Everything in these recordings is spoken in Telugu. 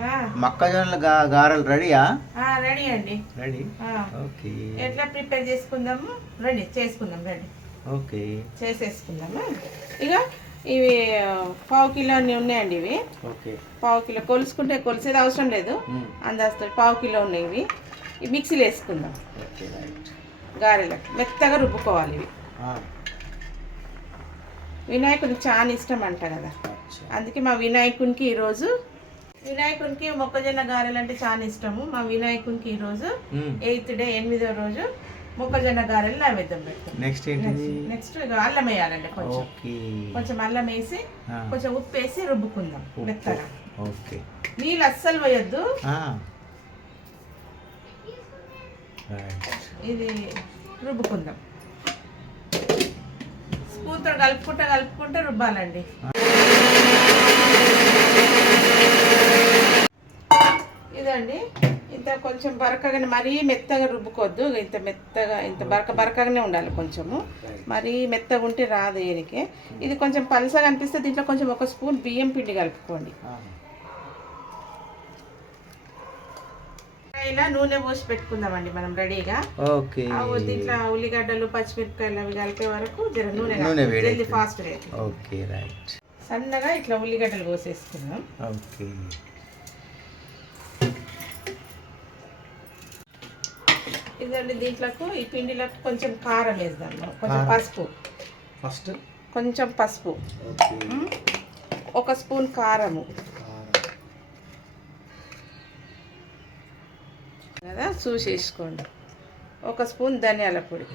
ఆ, మొక్కజొన్నల గారెలు రెడీయా? రెడీ అండి. రెడీ? ఓకే. ఎట్లా ప్రిపేర్ చేసుకుందాము? రండి చేసుకుందాం రండి. ఓకే. చేసేసుకుందాము? ఇక ఇవి పావు కిలో అన్నీ ఉన్నాయండి ఇవి. ఓకే. పావు కిలో కొలుసుకుంటే కొలిసేది అవసరం లేదు. అందాజతో పావు కిలో ఉన్నాయి ఇవి. ఈ మిక్సీలో వేసుకుందాం. గారెలకు. మెత్తగా రుబ్బుకోవాలి ఇవి. వినాయకుడికి చాలా ఇష్టం అంట కదా. అందుకే మా వినాయకునికి ఈరోజు వినాయకునికి మొక్కజొన్న గారెలు అంటే చాలా ఇష్టము. మా వినాయకునికి ఈరోజు మ్మ్. ఎయిత్ డే ఎనిమిదో రోజు మొక్కజొన్న గారెలు నైవేద్యం పెడతాం. నెక్స్ట్ నెక్స్ట్ అల్లం వేయాలండి కొంచెం. కొంచెం అల్లం వేసి కొంచెం ఉప్పు వేసి రుబ్బుకుందాం. మెత్తగా. ఓకే. నీళ్ళు అస్సలు పోయొద్దు. ఇది రుబ్బుకుందాం. స్పూన్తో కలుపుకుంటా కలుపుకుంటా రుబ్బాలండి. ఇదండి ఇంత కొంచెం బరకగానే మరీ మెత్తగా రుబ్బుకోవద్దు ఇంత మెత్తగా ఇంత బరక బరకగానే ఉండాలి కొంచెము. మరీ మెత్తగా ఉంటే రాదు ఈయనకి. ఇది కొంచెం పలసగా అనిపిస్తే దీంట్లో కొంచెం ఒక స్పూన్ బియ్యం పిండి కలుపుకోండి. ఇలా నూనె పోసి పెట్టుకుందామండి మనం రెడీగా. ఓకే. దీంట్లో ఉల్లిగడ్డలు పచ్చిమిరపకాయలు అవి కలిపే వరకు జర నూనె జల్దీ ఫాస్ట్గా అవుతుంది. Okay right. సన్నగా ఇట్లా ఉల్లిగడ్డలు కోసేసుకుందాం ఓకే. ఇదండి దీంట్లోకి ఈ పిండిలకు కొంచెం కారం వేద్దాం కొంచెం. పసుపు. ఫస్ట్? కొంచెం పసుపు. ఒక స్పూన్ కారము. కదా చూసేసుకోండి. ఒక స్పూన్ ధనియాల పొడి.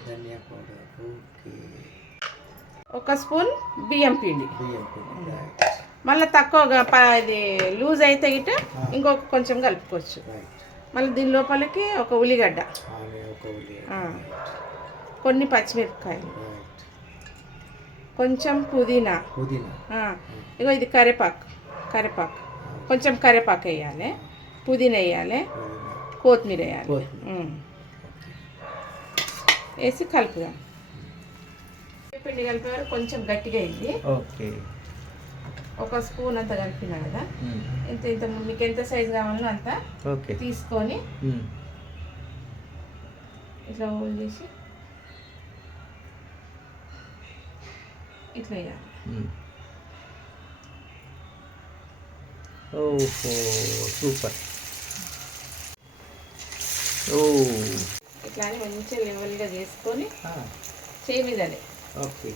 ఒక స్పూన్ బియ్యం పిండి. మళ్ళీ తక్కువగా ఇది లూజ్ అయితే గిట్ట ఇంకొక కొంచెం కలుపుకోవచ్చు. మళ్ళీ దీని లోపలికి ఒక ఉల్లిగడ్డ. కొన్ని పచ్చిమిరపకాయలు. కొంచెం పుదీనా. ఇగో ఇది కరివేపాకు కరివేపాకు కొంచెం కరివేపాకు వేయాలి. పుదీనా వేయాలి. కొత్తిమీర వేయాలి. వేసి కలుపుదాం. పిండి కలిపే కొంచెం గట్టిగా అయింది. ఓకే ఒక స్పూన్ అంత కలిపినా కదా. ఇంత ఇంత మీకు ఎంత సైజు కావాలో అంత ఓకే తీసుకొని. ఇట్లా హోల్ చేసి ఇట్లా వేయాలి. ఓహో సూపర్ ఓ ఇట్లా అని మంచిగా లెవెల్గా చేసుకొని చేయి ఓకే.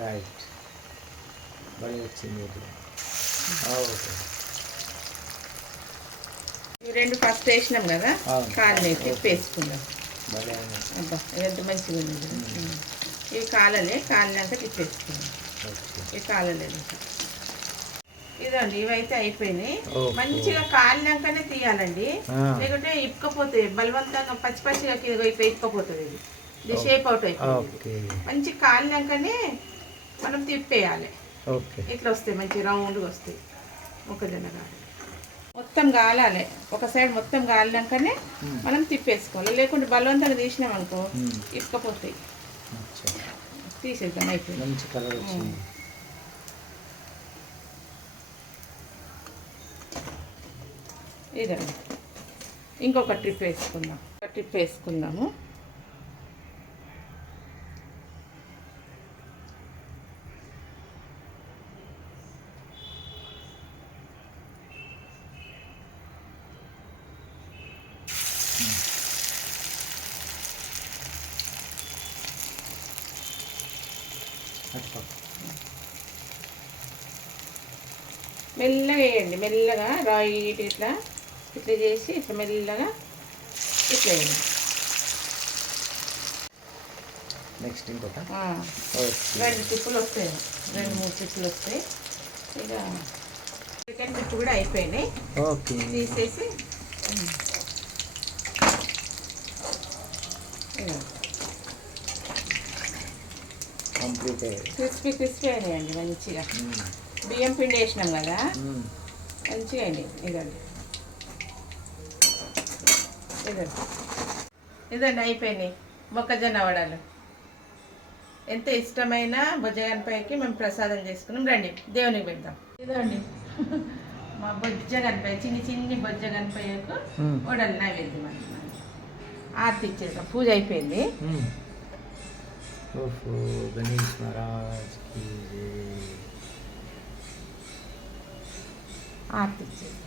రైట్ బలి వచ్చింది ఇది. ఓకే. ఇవి రెండు ఫస్ట్ వేసినాం కదా? అవును. కాలు తిప్పేసుకుందాం. బలి ఉంది. అబ్బా ఎంత మంచిగా ఉంది ఇది. ఉమ్. ఇవి కాలలే కాలినాక తిప్పేసుకుందాం. ఓకే. ఇవి కాలలేదు ఇదండి ఇవైతే అయిపోయినాయి. మంచిగా కాలినాకనే తీయాలండి. లేకుంటే ఇప్పుకపోతాయి బలవంతంగా పచ్చి పచ్చిగా ఇదిగో ఇప్పుకపోతుంది ఇది. ఇది షేప్ అవుట్ అయిపోతుంది ఓకే మంచి కాలినాకనే మనం తిప్పేయాలి. ఓకే ఇట్లా వస్తాయి మంచి రౌండ్గా వస్తాయి. మొక్కజొన్న గారెలు మొత్తం గాలాలి. ఒక సైడ్ మొత్తం గాలినాకనే మ్మ్. మనం తిప్పేసుకోవాలి. లేకుంటే బలవంతంగా తీసినాం అనుకో. ఇప్పుకపోతాయి. అచ్చా. తీసేద్దాం అయిపోయింది. మంచి కలర్ వచ్చింది. ఇదండి. ఇంకొక ట్రిప్ వేసుకుందాం. ఒక ట్రిప్ వేసుకుందాము. మెల్లగా వేయండి మెల్లగా రైట్ ఇట్లా ఇట్లా చేసి ఇట్లా మెల్లగా ఇట్లా వేయండి. నెక్స్ట్ ఇంకొక. రెండు ట్రిప్పులు వస్తాయి రెండు మూడు ట్రిప్పులు వస్తాయి. ఇక సెకండ్ ట్రిప్ కూడా అయిపోయినాయి. ఓకే తీసేసి. కంప్లీట్ అయ్యేది క్రిస్పీ క్రిస్పీ అయినాయండి మంచిగా. బియ్యం పిండి వేసినాం కదా. మంచిగా అయింది. ఇదండి. ఇదండి. ఇదండి అయిపోయినాయి మొక్కజొన్న వడలు. ఎంత ఇష్టమైన బొజ్జగనిపైకి మేము ప్రసాదం చేసుకున్నాం. రండి దేవునికి పెడతాం ఇదండి. మా బొజ్జ గణపయ్య చిన్ని చిన్ని బొజ్జ గణపయ్యకు మ్మ్. ఓడలు నైవేద్యం అంటున్నాను. ఆర్తి ఇచ్చేసాం పూజ అయిపోయింది. ఓహో గణేష్ మహారాజ్కి జై. ఆర్తి ఇచ్చేసాం